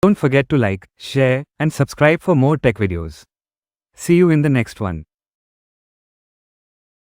Don't forget to like, share, and subscribe for more tech videos. See you in the next one.